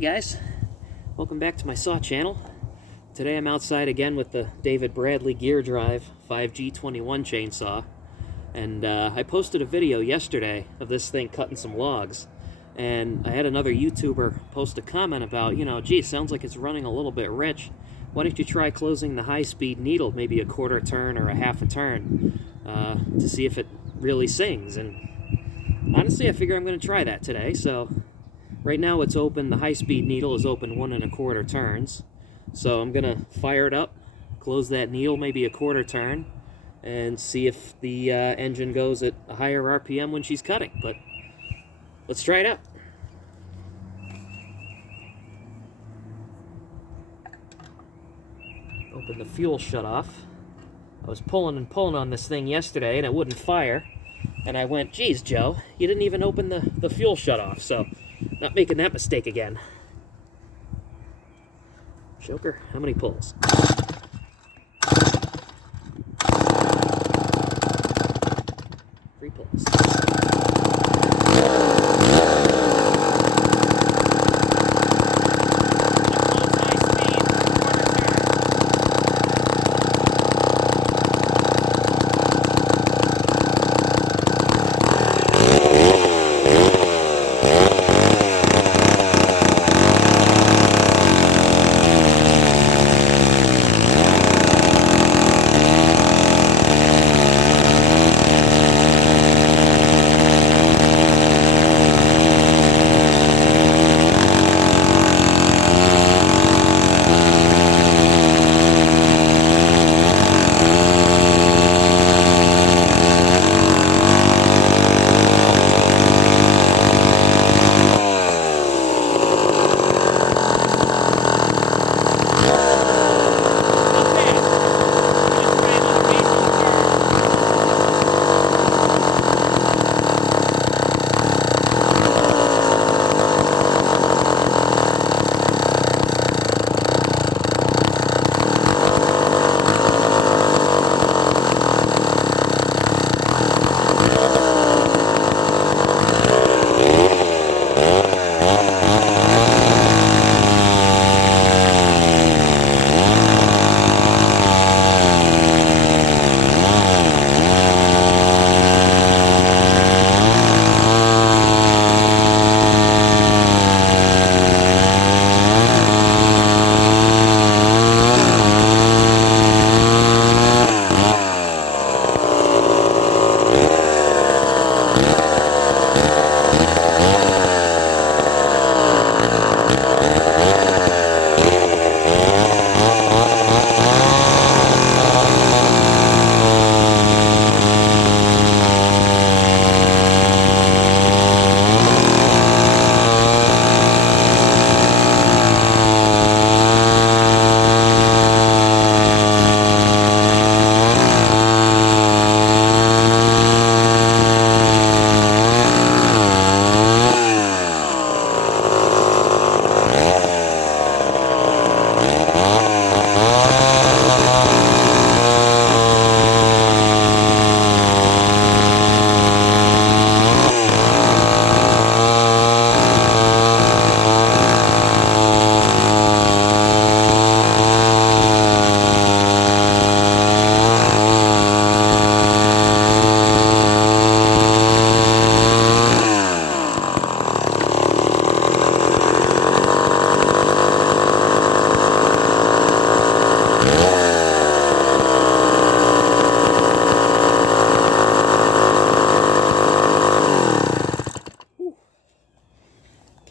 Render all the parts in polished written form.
guys, welcome back to my saw channel. Today I'm outside again with the David Bradley Gear Drive 5G-21 chainsaw, and I posted a video yesterday of this thing cutting some logs, and I had another YouTuber post a comment about, gee, sounds like it's running a little bit rich. Why don't you try closing the high-speed needle, maybe a quarter turn or a half a turn, to see if it really sings? And honestly, I figure I'm going to try that today. So right now it's open, the high-speed needle is open 1 1/4 turns. So I'm going to fire it up, close that needle maybe a quarter turn, and see if the engine goes at a higher RPM when she's cutting. But let's try it out. Open the fuel shutoff. I was pulling and pulling on this thing yesterday and it wouldn't fire. And I went, geez, Joe, you didn't even open the fuel shutoff, so not making that mistake again. Choker, how many pulls? 3 pulls.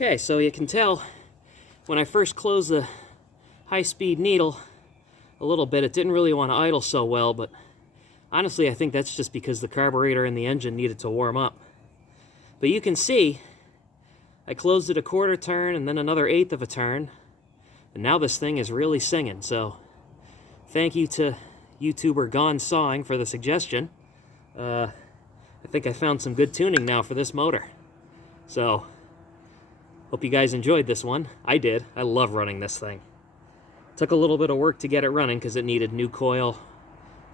Okay, so you can tell when I first closed the high-speed needle a little bit, it didn't really want to idle so well, but honestly I think that's just because the carburetor in the engine needed to warm up. But you can see I closed it a quarter turn and then another 1/8 of a turn, and now this thing is really singing. So thank you to YouTuber Gone Sawing for the suggestion. I think I found some good tuning now for this motor. So hope you guys enjoyed this one. I did. I love running this thing. Took a little bit of work to get it running because it needed new coil,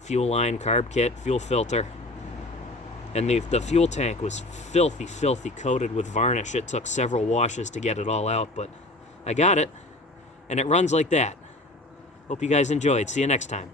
fuel line, carb kit, fuel filter. And the fuel tank was filthy coated with varnish. It took several washes to get it all out, but I got it, and it runs like that. Hope you guys enjoyed. See you next time.